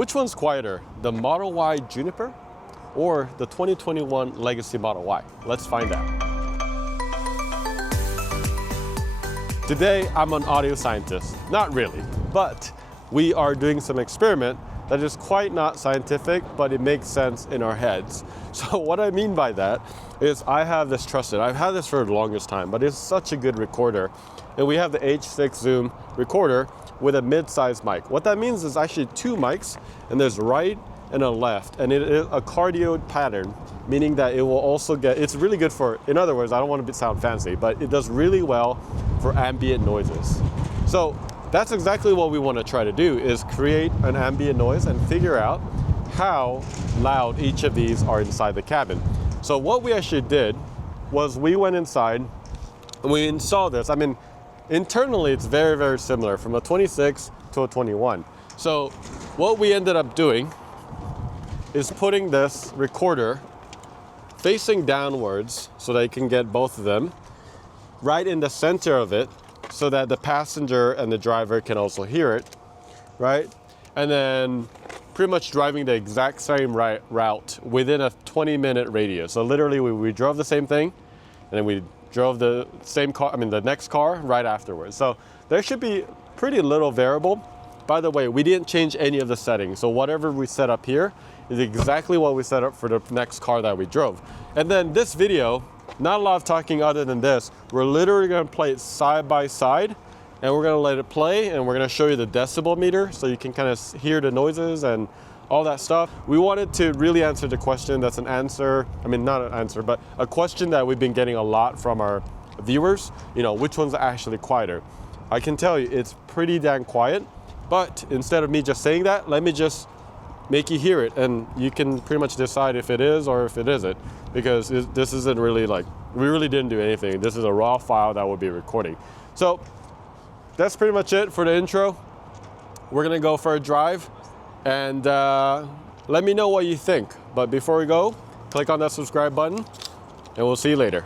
Which one's quieter, the Model Y Juniper or the 2021 Legacy Model Y? Let's find out. Today, I'm an audio scientist. Not really, but we are doing some experiment that is quite not scientific, but it makes sense in our heads. So what I mean by that is I have this trusted, I've had this for the longest time, but it's such a good recorder. And we have the H6 Zoom recorder with a mid-sized mic. What that means is actually two mics, and there's right and a left, and it is a cardioid pattern, meaning that it will also get, it's really good for, in other words, I don't want to sound fancy, but it does really well for ambient noises. So that's exactly what we want to try to do, is create an ambient noise and figure out how loud each of these are inside the cabin. So what we actually did was we went inside and we installed this. I mean, internally it's very, very similar from a 26 to a 21. So what we ended up doing is putting this recorder facing downwards so that you can get both of them right in the center of it, so that the passenger and the driver can also hear it, right? And then pretty much driving the exact same route within a 20-minute radius. So literally we drove the same thing, and then we drove the same car, the next car right afterwards. So there should be pretty little variable. By the way, we didn't change any of the settings. So whatever we set up here is exactly what we set up for the next car that we drove. And then this video, not a lot of talking other than this. We're literally going to play it side by side, and we're going to let it play, and we're going to show you the decibel meter so you can kind of hear the noises and all that stuff. We wanted to really answer the question that's an answer, not an answer, but a question that we've been getting a lot from our viewers, which one's actually quieter? I can tell you it's pretty damn quiet, but instead of me just saying that, let me just make you hear it, and you can pretty much decide if it is or if it isn't, because this isn't really we really didn't do anything. This is a raw file that we'll be recording. So that's pretty much it for the intro. We're gonna go for a drive, and let me know what you think. But before we go, click on that subscribe button, and we'll see you later.